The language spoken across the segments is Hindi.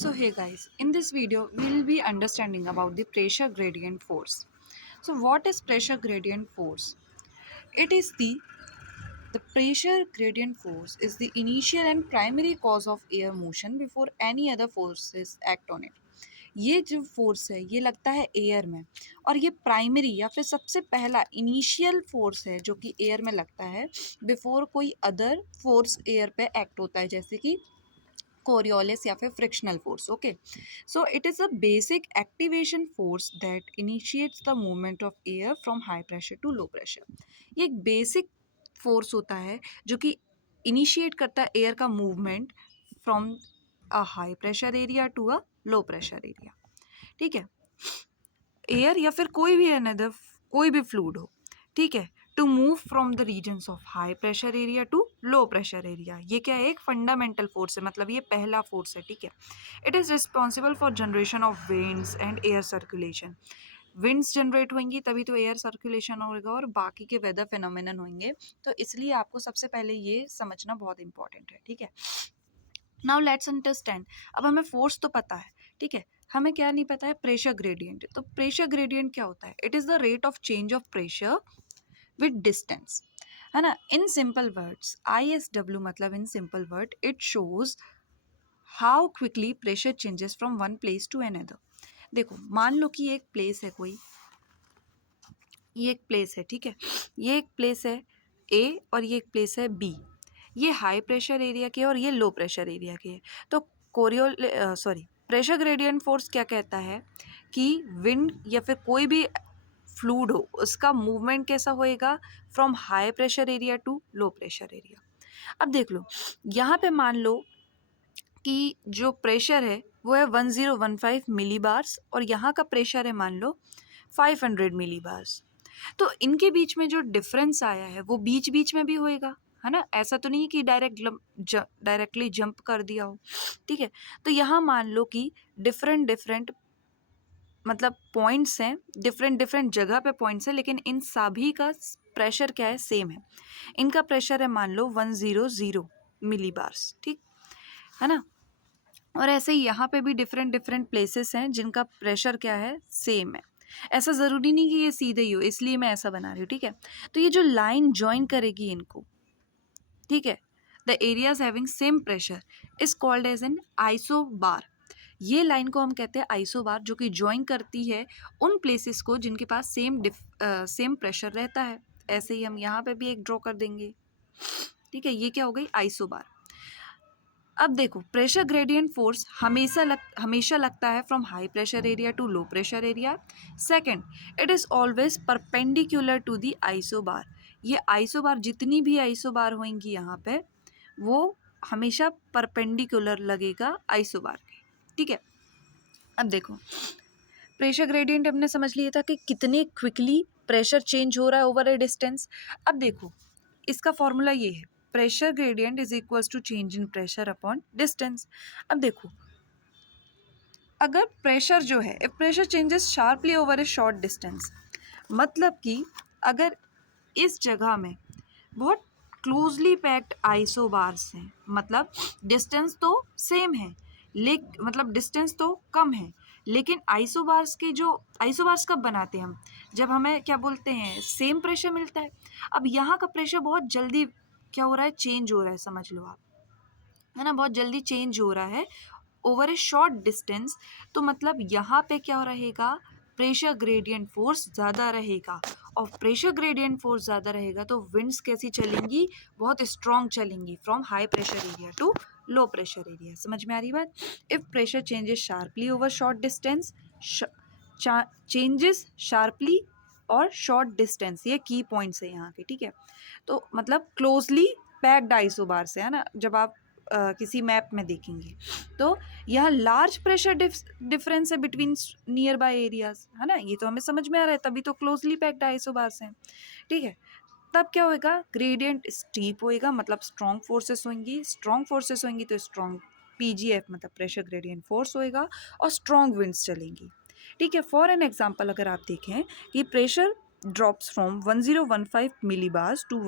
So hey guys, in this video we will be understanding about the pressure gradient force. So what is pressure gradient force? It is the pressure gradient force is the initial and primary cause of air motion before any other forces act on it. ये जो फोर्स है ये लगता है एयर में और ये प्राइमरी या फिर सबसे पहला इनिशियल फोर्स है जो कि एयर में लगता है बिफोर कोई अदर फोर्स एयर पे एक्ट होता है जैसे कि कोरियोलिस या फिर frictional force. Okay, so it is a basic activation force that initiates the movement of air from high pressure to low pressure. ये एक बेसिक फोर्स होता है जो कि इनिशिएट करता है एयर का movement from a high pressure area to a low pressure area. ठीक है, एयर या फिर कोई भी अनदर कोई भी फ्लूइड हो, ठीक है, to move from the regions of high pressure area to low pressure area. ये क्या है? एक फंडामेंटल फोर्स है, मतलब ये पहला फोर्स है. ठीक है, it is responsible for generation of winds and air circulation. Winds generate होंगी तभी तो एयर सर्कुलेशन होगा और बाकी के वेदर फिनोमिनन होंगे. तो इसलिए आपको सबसे पहले ये समझना बहुत इंपॉर्टेंट है. ठीक है, नाउ लेट्स अंडरस्टैंड. अब हमें फोर्स तो पता है, ठीक है, हमें क्या नहीं पता है? Pressure gradient. तो प्रेशर ग्रेडियंट क्या होता है? It is the rate of change of pressure with distance, है ना. इन सिंपल वर्ड्स ISW मतलब in simple word it shows how quickly pressure changes from one place to another. देखो, मान लो कि एक प्लेस है कोई, ये एक प्लेस है, ठीक है, ये एक प्लेस है A और ये एक प्लेस है B. ये हाई प्रेशर एरिया के और ये लो प्रेशर एरिया के है. तो प्रेशर ग्रेडियंट फोर्स क्या कहता है कि विंड या फिर कोई भी फ्लूइड हो उसका मूवमेंट कैसा होएगा from high pressure area to low pressure area. अब देख लो, यहाँ पे मान लो कि जो प्रेशर है वो है 1015 मिली बार्स और यहाँ का प्रेशर है मान लो 500 मिली बार्स. तो इनके बीच में जो डिफरेंस आया है वो बीच बीच में भी होएगा, है ना. ऐसा तो नहीं कि डायरेक्टली जंप कर दिया हो. ठीक है, तो यहाँ मान लो कि डिफरेंट डिफरेंट मतलब पॉइंट्स हैं, डिफरेंट डिफरेंट जगह पे पॉइंट्स हैं, लेकिन इन सभी का प्रेशर क्या है? सेम है. इनका प्रेशर है मान लो 100 मिली बार्स, ठीक है ना. और ऐसे ही यहाँ पे भी डिफरेंट डिफरेंट प्लेसेस हैं जिनका प्रेशर क्या है? सेम है. ऐसा ज़रूरी नहीं कि ये सीधे ही हो, इसलिए मैं ऐसा बना रही हूँ. ठीक है, तो ये जो लाइन ज्वाइन करेगी इनको, ठीक है, the areas having same pressure is called as an isobar. ये लाइन को हम कहते हैं आइसोबार, जो कि ज्वाइन करती है उन प्लेसेस को जिनके पास सेम प्रेशर रहता है. ऐसे ही हम यहाँ पे भी एक ड्रॉ कर देंगे. ठीक है, ये क्या हो गई? आइसोबार. अब देखो, प्रेशर ग्रेडियंट फोर्स हमेशा लगता है from high pressure area to low pressure area. Second, it is always perpendicular to the isobar. ये आइसोबार जितनी भी आइसोबार होंगी यहाँ पे वो हमेशा परपेंडिकुलर लगेगा आइसोबार के. ठीक है, अब देखो, प्रेशर ग्रेडियंट हमने समझ लिया था कि कितने क्विकली प्रेशर चेंज हो रहा है ओवर ए डिस्टेंस. अब देखो, इसका फॉर्मूला ये है, pressure gradient is equals to change in pressure upon distance. अब देखो, अगर प्रेशर जो है, if pressure changes sharply over a short distance, मतलब कि अगर इस जगह में बहुत क्लोजली पैक्ड आइसोबार्स हैं, मतलब डिस्टेंस तो सेम है मतलब डिस्टेंस तो कम है, लेकिन आइसोबार्स कब बनाते हैं हम? जब हमें क्या बोलते हैं? सेम प्रेशर मिलता है. अब यहाँ का प्रेशर बहुत जल्दी क्या हो रहा है? चेंज हो रहा है, समझ लो आप, है ना, बहुत जल्दी चेंज हो रहा है ओवर ए शॉर्ट डिस्टेंस. तो मतलब यहाँ पे क्या रहेगा? प्रेशर ग्रेडियंट फोर्स ज़्यादा रहेगा. और प्रेशर ग्रेडियंट फोर्स ज़्यादा रहेगा तो विंड्स कैसी चलेंगी? बहुत स्ट्रॉन्ग चलेंगी from high pressure area to low pressure area. समझ में आ रही बात? If pressure changes sharply over short distance, changes sharply और शॉर्ट डिस्टेंस, ये की पॉइंट्स है यहाँ के. ठीक है, तो मतलब क्लोजली पैक्ड आइसोबार से, है ना, जब आप किसी मैप में देखेंगे तो यहाँ लार्ज प्रेशर डिफरेंस है बिटवीन नियर बाय एरियाज, है ना. ये तो हमें समझ में आ रहा है, तभी तो क्लोजली पैक्ड आइसोबार्स हैं. ठीक है, तब क्या होएगा? ग्रेडियंट स्टीप होएगा, मतलब स्ट्रॉन्ग फोर्सेस होंगी तो स्ट्रॉन्ग PGF मतलब प्रेशर ग्रेडियंट फोर्स होएगा और स्ट्रॉन्ग विंड्स चलेंगी. ठीक है, फॉर एन एग्जांपल अगर आप देखें कि pressure drops from 1015 millibars to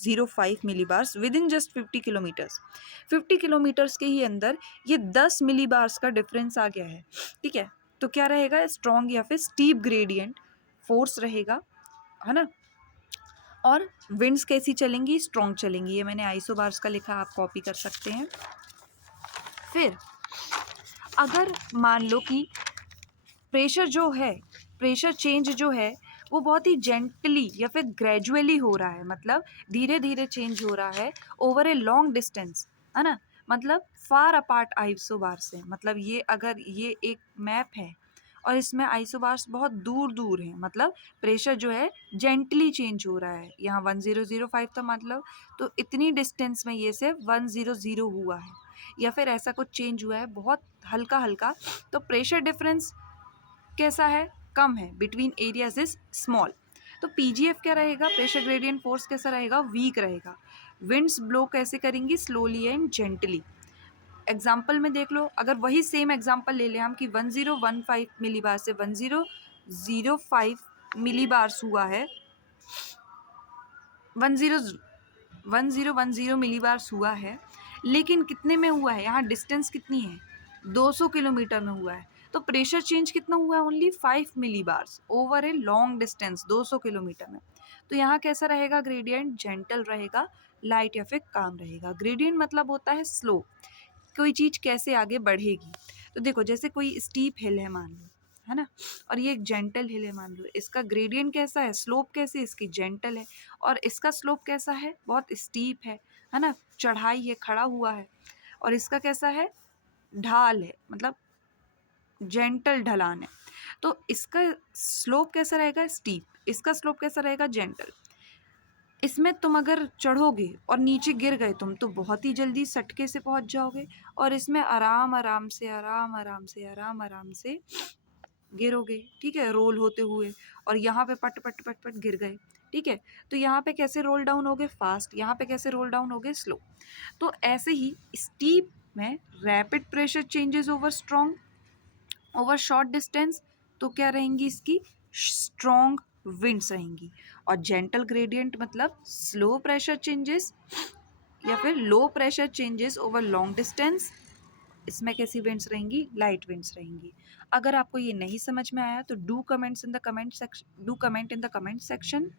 0.05 millibars within just 50 kilometres. 50 kilometres के ही अंदर ये 10 मिलीबार्स का डिफरेंस आ गया है, ठीक है। तो क्या रहेगा, स्ट्रॉन्ग या फिर स्टीप ग्रेडियंट फोर्स रहेगा, है ना। और विंड्स कैसी चलेंगी, स्ट्रॉन्ग चलेंगी। ये मैंने आइसोबार्स का लिखा, आप कॉपी कर सकते हैं। फिर अगर मान लो कि प्रेशर जो है, प्रेशर चेंज जो है वो बहुत ही जेंटली या फिर ग्रेजुअली हो रहा है, मतलब धीरे धीरे चेंज हो रहा है ओवर ए लॉन्ग डिस्टेंस, है ना। मतलब फार अपार्ट आइसोबार से, मतलब ये अगर ये एक मैप है और इसमें आइसोबार्स बहुत दूर दूर हैं, मतलब प्रेशर जो है जेंटली चेंज हो रहा है। यहाँ 1005 था, मतलब तो इतनी डिस्टेंस में ये सिर्फ 100 हुआ है, या फिर ऐसा कुछ चेंज हुआ है बहुत हल्का हल्का। तो प्रेशर डिफरेंस कैसा है, कम है, बिटवीन एरियाज इज स्मॉल। तो पीजीएफ क्या रहेगा, प्रेशर ग्रेडियंट फोर्स कैसा रहेगा, वीक रहेगा। विंड्स ब्लो कैसे करेंगी, स्लोली एंड जेंटली। एग्जाम्पल में देख लो, अगर वही सेम एग्जाम्पल ले लें हम कि 1015 मिलीबार से 1005 मिलीबार्स हुआ है, 1010 मिलीबार्स हुआ है, लेकिन कितने में हुआ है, यहाँ डिस्टेंस कितनी है, 200 किलोमीटर में हुआ है। तो प्रेशर चेंज कितना हुआ है, only 5 millibars over a long distance 200 kilometre में। तो यहाँ कैसा रहेगा ग्रेडियंट, जेंटल रहेगा, लाइट या फिर काम रहेगा। ग्रेडियंट मतलब होता है स्लो, कोई चीज़ कैसे आगे बढ़ेगी। तो देखो जैसे कोई स्टीप हिल है मान लो, है ना, और ये एक जेंटल हिल है मान लो, इसका ग्रेडियंट कैसा है, स्लोप कैसी, इसकी जेंटल है, और इसका स्लोप कैसा है, बहुत स्टीप है ना, चढ़ाई है, खड़ा हुआ है। और इसका कैसा है, ढाल है, मतलब जेंटल ढलान है। तो इसका स्लोप कैसा रहेगा, स्टीप, इसका स्लोप कैसा रहेगा, जेंटल। इसमें तुम अगर चढ़ोगे और नीचे गिर गए तुम, तो बहुत ही जल्दी सटके से पहुंच जाओगे, और इसमें आराम आराम से आराम आराम से गिरोगे, ठीक है, रोल होते हुए, और यहाँ पे पट पट पट पट गिर गए, ठीक है। तो यहाँ पे कैसे रोल डाउन होगे, फास्ट, यहाँ पे कैसे रोल डाउन होगे, स्लो। तो ऐसे ही स्टीप में rapid pressure changes over strong, over short distance, तो क्या रहेंगी इसकी, स्ट्रॉन्ग विंड्स रहेंगी। और जेंटल ग्रेडियंट मतलब स्लो प्रेशर चेंजेस या फिर low pressure changes over long distance, इसमें कैसी विंड्स रहेंगी, लाइट विंड्स रहेंगी। अगर आपको ये नहीं समझ में आया तो do comment in the comment section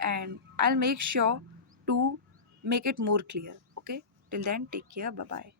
and I will make sure to make it more clear. Okay, till then take care, bye bye.